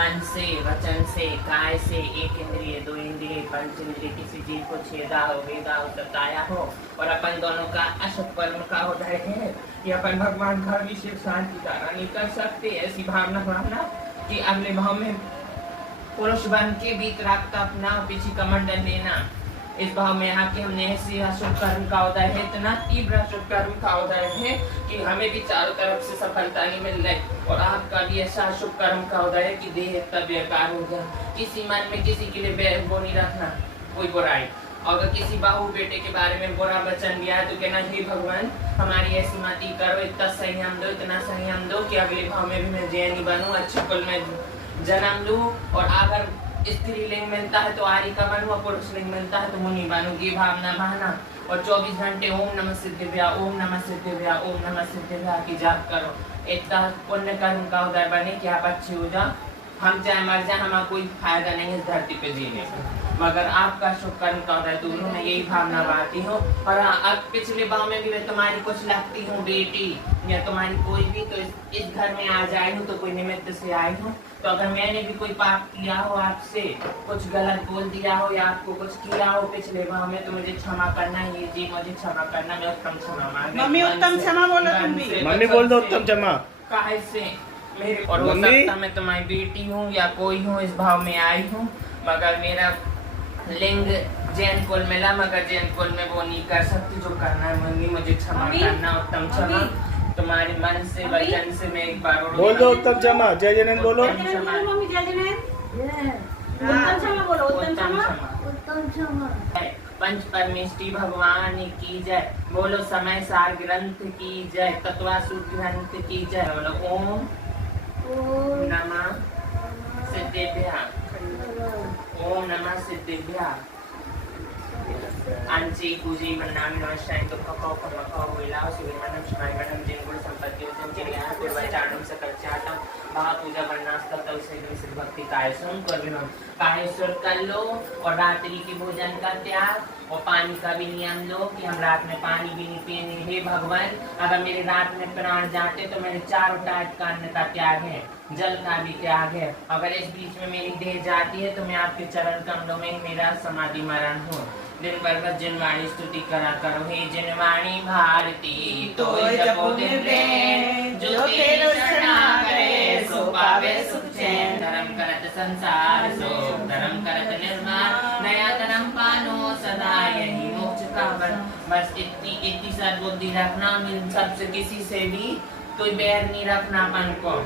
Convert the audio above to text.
मन से, वचन से, काय से, एक इंद्रिय, दो इंद्रिय, पंच इंद्रिय किसी चीज को छेदा हो, वेदा हो, सताया हो और अपन दोनों का अशुभ कर्म का उदय है कि अपन भगवान का अभिषेक शांति धारा नहीं कर सकते। ऐसी भावना भावना कि अगले भाव में पुरुष बन के बीत रक्त अपना पीछे कमंडल लेना। इस भाव में यहाँ के हमने ऐसे अशुभ कर्म का उदय है, इतना तीव्र अशुभ कर्म का उदय है कि हमें भी चारों तरफ से सफलता नहीं मिल रही और आपका भी ऐसा अशुभ कर्म का उदय है कि देह तब बेकार हो गया। किसी मन में किसी के लिए वो नहीं रखना कोई बुराई। अगर किसी बहू बेटे के बारे में बुरा वचन दिया है तो कहना हे भगवान हमारी ऐसी मती करो, इतना संयम दो, इतना संयम दो कि अगले भाव में भी मैं जैनी बनूं, अच्छे कुल में जन्म लूं और अगर स्त्री लिंग मिलता है तो आर्य का बनूं और पुरुष लिंग मिलता है तो मुनि बनूं। ये भावना माना और 24 घंटे ओम नमः सिद्धिव्या, ओम नमः सिद्धिव्या, ओम नमः सिद्धिव्या की जाप करो। इतना पुण्य कर्म का उदय बने कि आप अच्छे हो जाओ। हम चाहे मर जाए, हमारा कोई फायदा नहीं है इस धरती पे जीने का, मगर आपका शुभ कर्म का उदय दूर मैं यही भावना बाती हूँ। और अब पिछले भाव में भी मैं तुम्हारी कुछ लगती हूँ बेटी या तुम्हारी कोई भी तो इस घर में आ जाए हूँ तो कोई निमित्त से आई हूँ। तो अगर मैंने भी कोई पाप किया हो, आपसे कुछ गलत बोल दिया हो या आपको कुछ किया हो पिछले भाव में तो मुझे क्षमा करना। ये जी मुझे क्षमा करना, मैं उत्तम क्षमा मांग। मम्मी उत्तम क्षमा बोलो तुम भी। मम्मी बोल दो उत्तम क्षमा। काहे से मेरे और हो सकता मैं तुम्हारी बेटी हूँ या कोई हूँ इस भाव में आई हूँ, मगर मेरा लिंग जैन कुल मिला, मगर जैन कुल में वो नहीं कर सकती जो करना है। मम्मी मुझे क्षमा करना, उत्तम क्षमा। तुम्हारे मन से वचन से मैं एक बार बोल दो उत्तम क्षमा। जय जैन बोलो। मम्मी जय जैन उत्तम क्षमा बोलो। उत्तम क्षमा। पंच परमेष्टि भगवान की जय। बोलो समय सार ग्रंथ की जय, तत्वासुर ग्रंथ की जय। बोलो ओम नमः सिद्धिभ्यां, ओम नमः सिद्धिभ्यां। अंची पूजी मन्नामी नमस्कार तो खको खको विलास विमनम शिवाय मनम जिन गुण संपत्ति उतम चिरिया पूर्वाचारणम सकल चाटम महा पूजा वर्णास्ता तव से विशुद्ध भक्ति कायसम कर विनम कायेश्वर कर लो। और रात्रि की भोजन का त्याग और पानी का भी नियम लो कि हम रात में पानी भी नहीं पीने। हे भगवान अगर मेरे रात में प्राण जाते तो मेरे चारों टाइप का अन्न का त्याग है, जल का भी त्याग है। अगर इस बीच में मेरी देह जाती है तो मैं आपके चरण कमलों में मेरा समाधि मरण हूँ। दिन भर बस जिनवाणी स्तुति करा करो। हे जिनवाणी भारती तो जपो दिन रैन, जो तेरे शरण करे सो पावे सुख चैन। धर्म करत संसार सो धर्म करत निर्माण, नया धर्म पानो सदा यही मोक्ष का वन। बस इतनी सद्बुद्धि रखना, सबसे किसी से भी कोई बैर नहीं रखना अपन को।